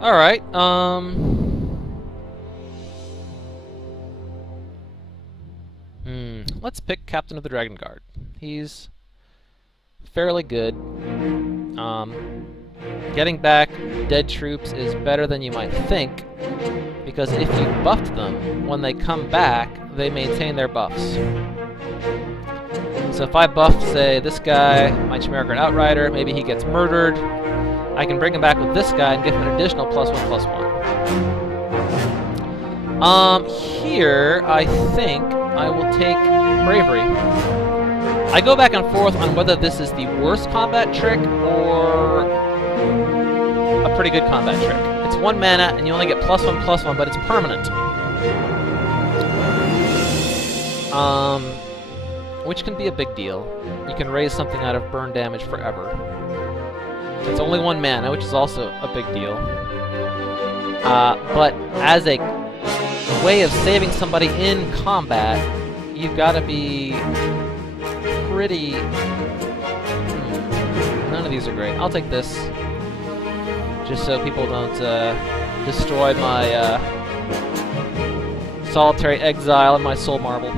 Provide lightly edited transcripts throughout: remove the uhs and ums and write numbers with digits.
Alright, let's pick Captain of the Dragon Guard. He's fairly good. Getting back dead troops is better than you might think, because if you buffed them, when they come back, they maintain their buffs. So if I buff, say, this guy, my Chimera Guard Outrider, maybe he gets murdered, I can bring him back with this guy and give him an additional +1/+1. Here, I think I will take Bravery. I go back and forth on whether this is the worst combat trick or a pretty good combat trick. It's 1 mana and you only get +1/+1, but it's permanent. Which can be a big deal. You can raise something out of burn damage forever. It's only 1 mana, which is also a big deal. But as a way of saving somebody in combat, you've got to be pretty... None of these are great. I'll take this, just so people don't destroy my Solitary Exile and my Soul Marble.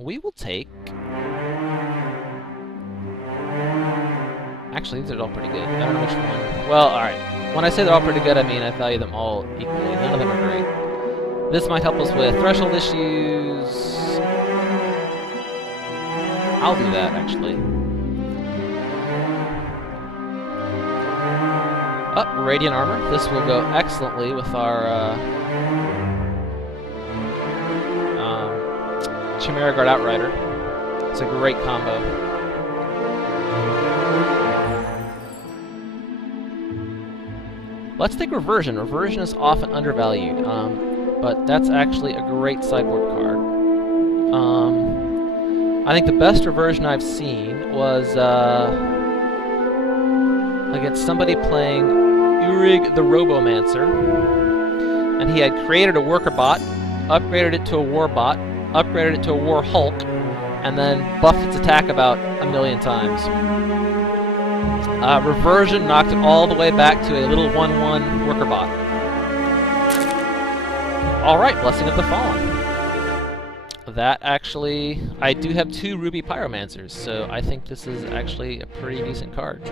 We will take... Actually, these are all pretty good. I don't know which one. Well, alright. When I say they're all pretty good, I mean I value them all equally. None of them are great. This might help us with threshold issues. I'll do that, actually. Radiant Armor. This will go excellently with our Chimera Guard Outrider. It's a great combo. Let's take Reversion. Reversion is often undervalued, but that's actually a great sideboard card. I think the best Reversion I've seen was against somebody playing Urig the Robomancer, and he had created a worker bot, upgraded it to a war bot, upgraded it to a War Hulk, and then buffed its attack about 1,000,000 times. Reversion knocked it all the way back to a little 1/1 worker bot. Alright, Blessing of the Fallen. That actually... I do have 2 Ruby Pyromancers, so I think this is actually a pretty decent card.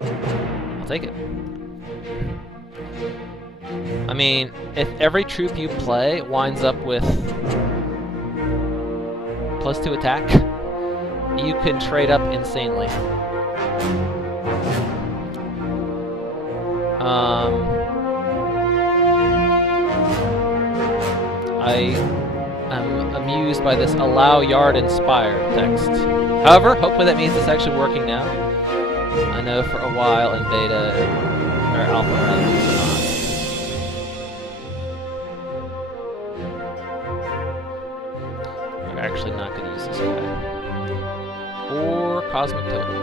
I'll take it. I mean, if every troop you play winds up with +2 attack, you can trade up insanely. I am amused by this allow Yard Inspire text. However, hopefully that means it's actually working now. I know for a while in beta, or alpha rather, it's not. We're actually not going to use this guy. Or Cosmic Totem.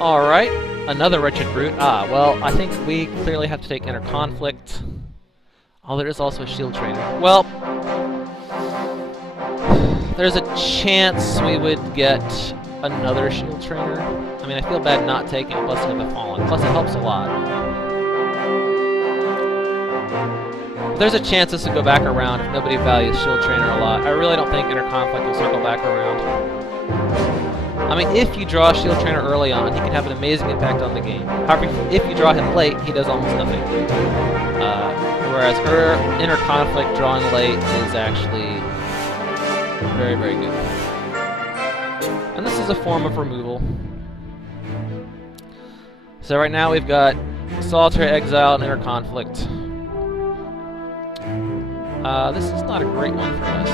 Alright, another Wretched Brute. Well, I think we clearly have to take Inner Conflict. Oh, there is also a Shield Trainer. Well, there's a chance we would get another Shield Trainer. I mean, I feel bad not taking a Blessing of the Fallen. Plus, it helps a lot. There's a chance this will go back around if nobody values Shield Trainer a lot. I really don't think Inner Conflict will circle back around. I mean, if you draw Shield Trainer early on, he can have an amazing impact on the game. However, if you draw him late, he does almost nothing. Whereas Inner Conflict drawing late is actually very, very good. And this is a form of removal. So right now we've got Solitary Exile and Inner Conflict. This is not a great one for us.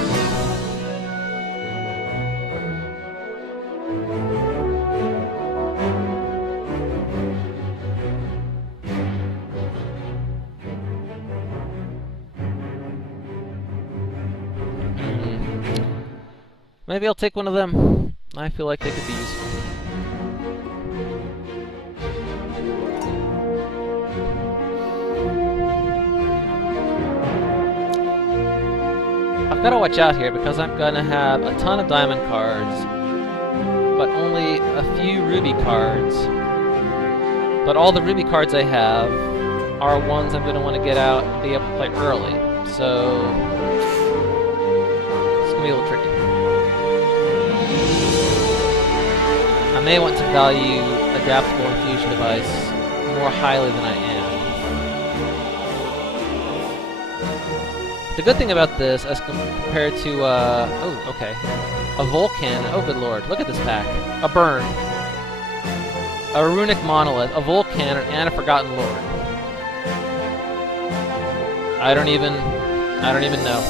Maybe I'll take one of them. I feel like they could be useful. I've got to watch out here because I'm gonna have a ton of diamond cards, but only a few ruby cards. But all the ruby cards I have are ones I'm gonna want to get out and be able to play early. So it's gonna be a little tricky. I may want to value adaptable infusion device more highly than I am. The good thing about this, as compared to, oh, okay, a Vulcan, oh good lord, look at this pack. A Burn, a Runic Monolith, a Vulcan, and a Forgotten Lord. I don't even know.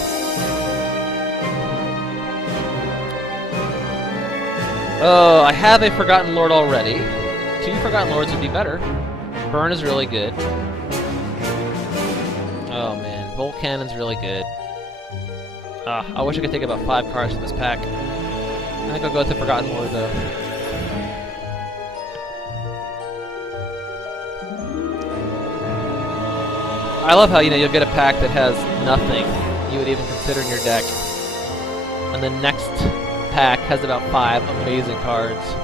Oh, I have a Forgotten Lord already. 2 Forgotten Lords would be better. Burn is really good. Oh man. Volt Cannon's really good. I wish I could take about 5 cards from this pack. I think I'll go with the Forgotten Lord, though. I love how, you'll get a pack that has nothing you would even consider in your deck. And the next pack has about 5 amazing cards.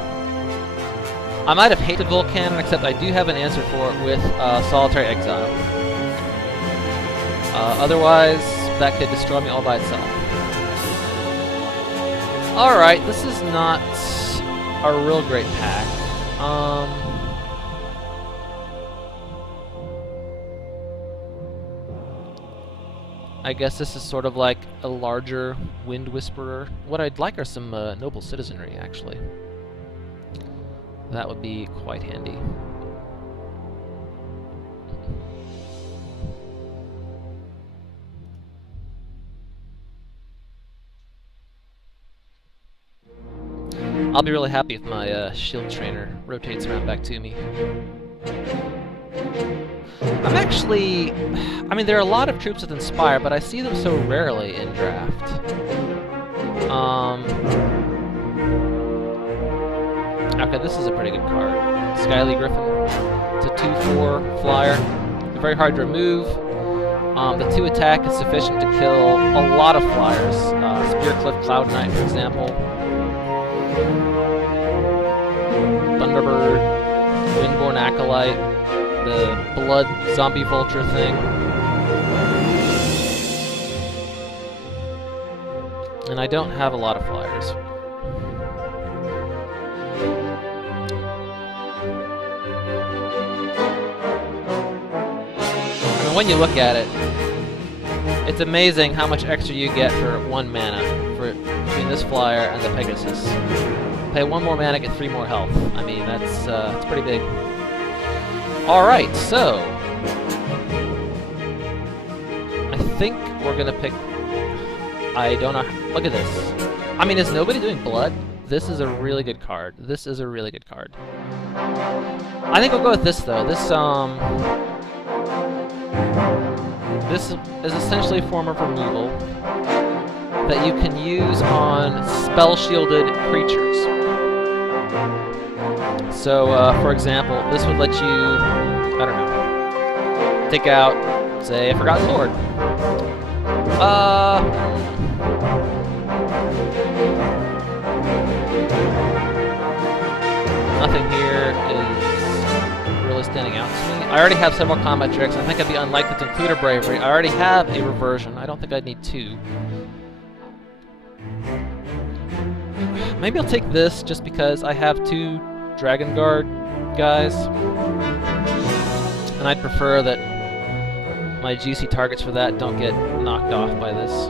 I might have hated Volt Cannon, except I do have an answer for it with Solitary Exile. Otherwise, that could destroy me all by itself. Alright, this is not a real great pack. I guess this is sort of like a larger Wind Whisperer. What I'd like are some Noble Citizenry, actually. That would be quite handy. I'll be really happy if my Shield Trainer rotates around back to me. I'm actually... I mean, there are a lot of troops with Inspire, but I see them so rarely in draft. Okay, this is a pretty good card. Skyly Griffin. It's a 2/4 flyer. Very hard to remove. The 2 attack is sufficient to kill a lot of flyers. Spearcliff Cloud Knight, for example. Thunderbird, Windborn Acolyte, the Blood Zombie Vulture thing. And I don't have a lot of flyers. I mean, when you look at it, it's amazing how much extra you get for 1 mana between this flyer and the Pegasus. Pay 1 more mana, get 3 more health. I mean, that's pretty big. Alright, so... I think we're gonna pick... I don't know... Look at this. I mean, is nobody doing Blood? This is a really good card. This is a really good card. I think we'll go with this, though. This is essentially a form of removal that you can use on spell-shielded creatures. So, for example, this would let you, I don't know, take out, say, a Forgotten Lord. Nothing here is really standing out to me. I already have several combat tricks. I think I'd be unlikely to include a Bravery. I already have a Reversion. I don't think I'd need 2. Maybe I'll take this just because I have 2 Dragon Guard guys. And I'd prefer that my GC targets for that don't get knocked off by this.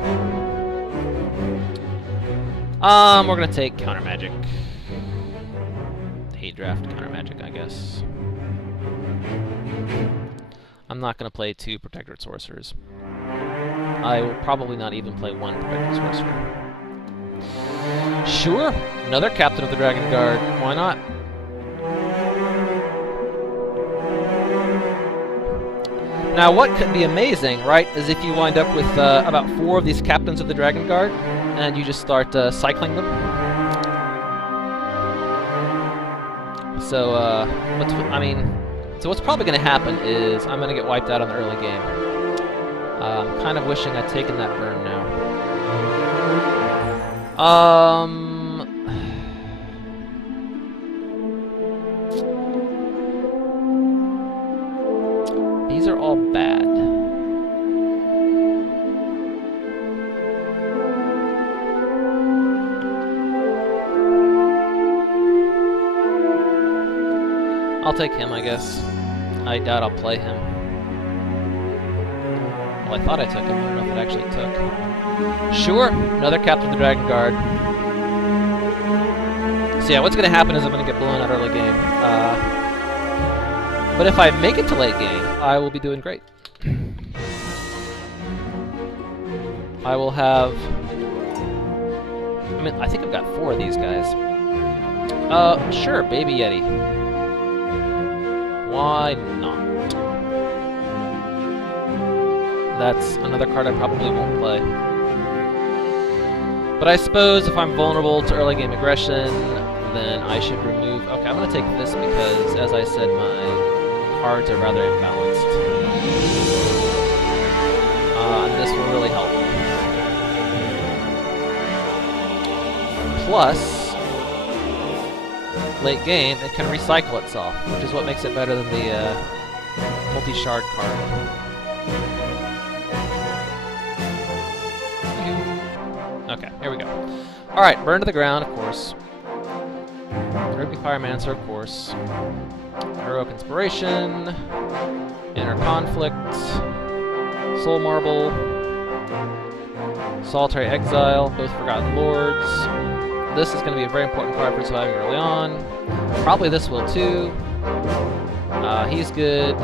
We're gonna take Counter Magic. Hate draft Counter Magic, I guess. I'm not gonna play 2 Protectorate Sorcerers. I will probably not even play 1 Protectorate Sorcerer. Sure, another Captain of the Dragon Guard. Why not? Now, what could be amazing, right, is if you wind up with about 4 of these Captains of the Dragon Guard, and you just start cycling them. So, so what's probably going to happen is I'm going to get wiped out on the early game. I'm kind of wishing I'd taken that burn now. These are all bad. I'll take him, I guess. I doubt I'll play him. Well, I thought I took him. I don't know if it actually took. Sure, another Captain of the Dragon Guard. So yeah, what's going to happen is I'm going to get blown out early game. But if I make it to late game, I will be doing great. I will have... I mean, I think I've got 4 of these guys. Sure, Baby Yeti. Why not? That's another card I probably won't play. But I suppose if I'm vulnerable to early game aggression, then I should remove... Okay, I'm going to take this because, as I said, my cards are rather imbalanced. And this will really help. Plus, late game, it can recycle itself, which is what makes it better than the multi-shard card. Okay, here we go. Alright, Burn to the Ground, of course. Ruby Pyromancer, of course. Heroic Inspiration. Inner Conflict. Soul Marble. Solitary Exile, both Forgotten Lords. This is going to be a very important card for surviving early on. Probably this will too. He's good.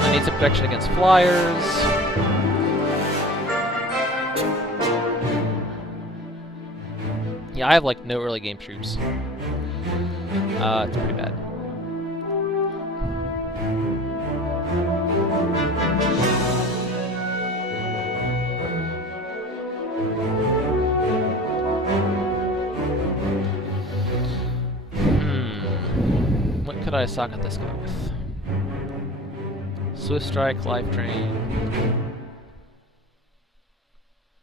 I need some protection against flyers. Yeah, I have like no early game troops. It's pretty bad. What could I socket this guy with? Swift Strike, Life Drain,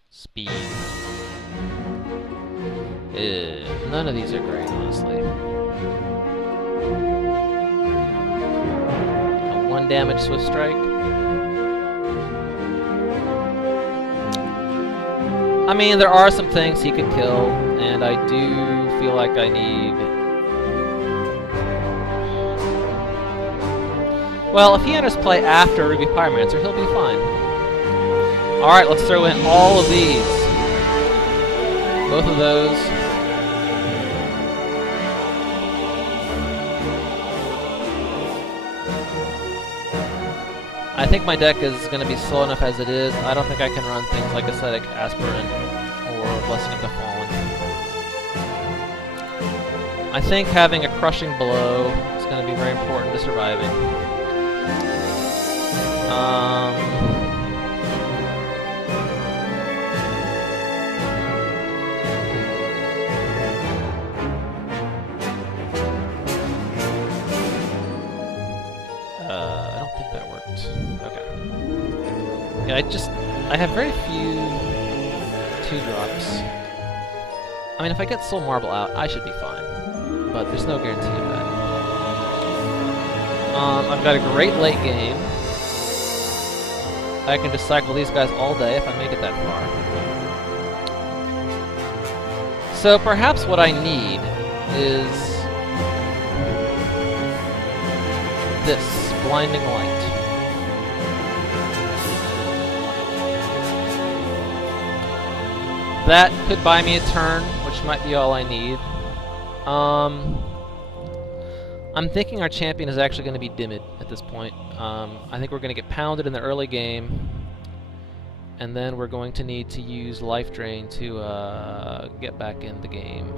Speed. None of these are great, honestly. A 1 damage Swift Strike. I mean, there are some things he could kill, and I do feel like I need... Well, if he enters play after Ruby Pyromancer, he'll be fine. Alright, let's throw in all of these. Both of those. I think my deck is going to be slow enough as it is. I don't think I can run things like Ascetic Aspirant or Blessing of the Fallen. I think having a Crushing Blow is going to be very important to surviving. I don't think that worked. Okay. Yeah, I have very few 2-drops. I mean, if I get Soul Marble out, I should be fine. But there's no guarantee of that. I've got a great late game. I can just cycle these guys all day if I make it that far. So perhaps what I need is this, Blinding Light. That could buy me a turn, which might be all I need. I'm thinking our champion is actually going to be Dimid at this point. I think we're going to get pounded in the early game, and then we're going to need to use Life Drain to get back in the game.